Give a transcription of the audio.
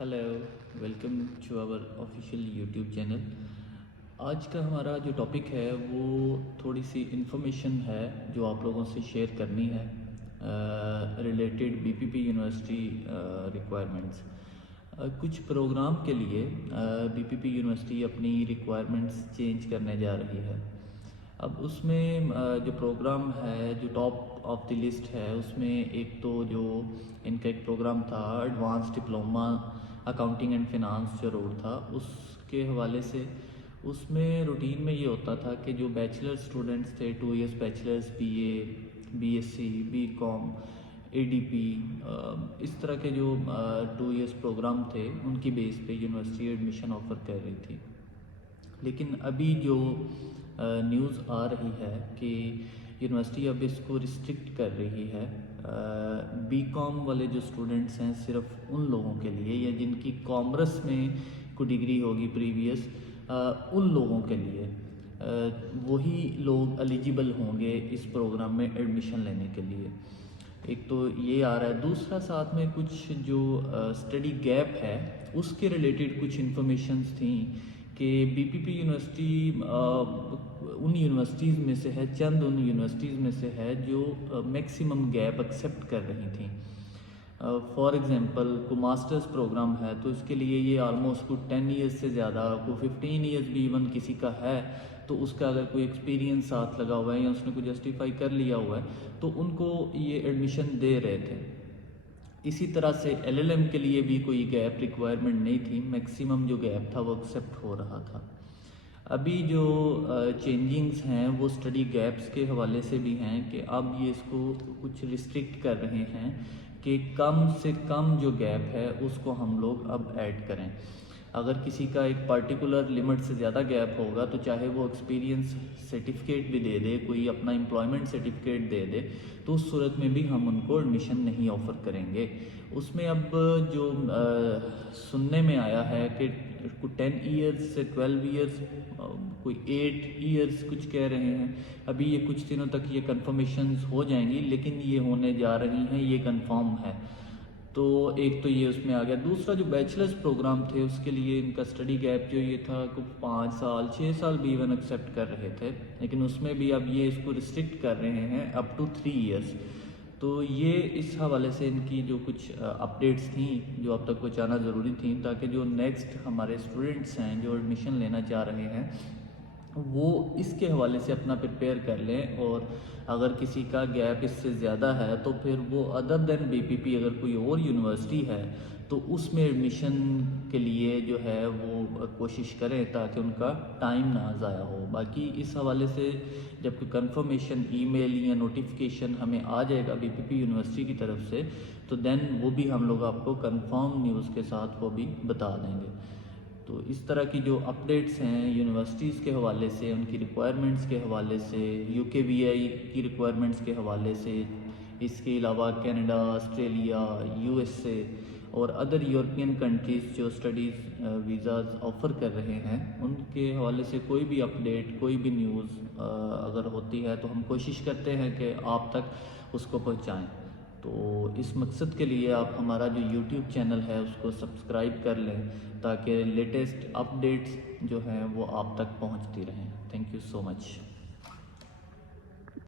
Hello, welcome to our official YouTube channel. आज का हमारा जो टॉपिक है वो थोड़ी सी इन्फॉर्मेशन है जो आप लोगों से शेयर करनी है रिलेटेड बीपीपी यूनिवर्सिटी रिक्वायरमेंट्स। कुछ प्रोग्राम के लिए बीपीपी यूनिवर्सिटी अपनी रिक्वायरमेंट्स चेंज करने जा रही है। अब उसमें जो प्रोग्राम है जो टॉप ऑफ द लिस्ट है उसमें एक तो जो इनका एक प्रोग्राम था advance diploma accounting and finance जो रोड था उसके हवाले से उसमें रूटीन में ये होता था कि जो बैचलर स्टूडेंट्स थे 2 years bachelors BA BSc BCom ADP इस तरह के जो 2 इयर्स प्रोग्राम थे उनकी बेस पे यूनिवर्सिटी एडमिशन ऑफ़र कर रही थी। लेकिन अभी जो न्यूज़ आ रही है कि यूनिवर्सिटी अब इसको रिस्ट्रिक्ट कर रही है बीकॉम वाले जो स्टूडेंट्स हैं सिर्फ उन लोगों के लिए या जिनकी कॉमर्स में कोई डिग्री होगी प्रीवियस उन लोगों के लिए वही लोग एलिजिबल होंगे इस प्रोग्राम में एडमिशन लेने के लिए। एक तो ये आ रहा है, दूसरा साथ में कुछ जो स्टडी गैप है उसके रिलेटेड कुछ इन्फॉर्मेशंस थी कि बीपीपी यूनिवर्सिटी उन यूनिवर्सिटीज़ में से है, चंद उन यूनिवर्सिटीज़ में से है जो मैक्सिमम गैप एक्सेप्ट कर रही थी। फॉर एग्ज़ाम्पल को मास्टर्स प्रोग्राम है तो इसके लिए ये आलमोस्ट को 10 ईयर्स से ज़्यादा को 15 ईयर्स भी इवन किसी का है तो उसका अगर कोई एक्सपीरियंस साथ लगा हुआ है या उसने कोई जस्टिफाई कर लिया हुआ है तो उनको ये एडमिशन दे रहे थे। इसी तरह से एलएलएम के लिए भी कोई गैप रिक्वायरमेंट नहीं थी, मैक्सिमम जो गैप था वो एक्सेप्ट हो रहा था। अभी जो चेंजिंग्स हैं वो स्टडी गैप्स के हवाले से भी हैं कि अब ये इसको कुछ रिस्ट्रिक्ट कर रहे हैं कि कम से कम जो गैप है उसको हम लोग अब ऐड करें। अगर किसी का एक पर्टिकुलर लिमिट से ज़्यादा गैप होगा तो चाहे वो एक्सपीरियंस सर्टिफिकेट भी दे दे, कोई अपना एम्प्लॉयमेंट सर्टिफिकेट दे दे, तो उस सूरत में भी हम उनको एडमिशन नहीं ऑफ़र करेंगे। उसमें अब जो सुनने में आया है कि 10 ईयर्स से 12 ईयर्स कोई 8 ईयर्स कुछ कह रहे हैं। अभी ये कुछ दिनों तक ये कन्फर्मेशंस हो जाएंगी लेकिन ये होने जा रही हैं, ये कंफर्म है। तो एक तो ये उसमें आ गया। दूसरा जो बैचलर्स प्रोग्राम थे उसके लिए इनका स्टडी गैप जो ये था कुछ 5 साल 6 साल भी इवन एक्सेप्ट कर रहे थे, लेकिन उसमें भी अब ये इसको रिस्ट्रिक्ट कर रहे हैं अप टू 3 ईयर्स। तो ये इस हवाले से इनकी जो कुछ अपडेट्स थी जो अब तक पहुँचाना ज़रूरी थी ताकि जो नेक्स्ट हमारे स्टूडेंट्स हैं जो एडमिशन लेना चाह रहे हैं वो इसके हवाले से अपना प्रिपेयर कर लें। और अगर किसी का गैप इससे ज़्यादा है तो फिर वो अदर देन बीपीपी अगर कोई और यूनिवर्सिटी है तो उसमें एडमिशन के लिए जो है वो कोशिश करें ताकि उनका टाइम ना ज़ाया हो। बाकी इस हवाले से जब कोई कंफर्मेशन ईमेल या नोटिफिकेशन हमें आ जाएगा बीपीपी यूनिवर्सिटी की तरफ से तो देन वो भी हम लोग आपको कंफर्म न्यूज़ के साथ वो भी बता देंगे। तो इस तरह की जो अपडेट्स हैं यूनिवर्सिटीज़ के हवाले से, उनकी रिक्वायरमेंट्स के हवाले से, यूकेवीआई की रिक्वायरमेंट्स के हवाले से, इसके अलावा कनाडा, ऑस्ट्रेलिया, यूएसए और अदर यूरोपियन कंट्रीज़ जो स्टडीज़ वीज़ाज़ ऑफ़र कर रहे हैं उनके हवाले से कोई भी अपडेट कोई भी न्यूज़ अगर होती है तो हम कोशिश करते हैं कि आप तक उसको पहुंचाएं। तो इस मकसद के लिए आप हमारा जो यूट्यूब चैनल है उसको सब्सक्राइब कर लें ताकि लेटेस्ट अपडेट्स जो हैं वो आप तक पहुंचती रहें। Thank you so much.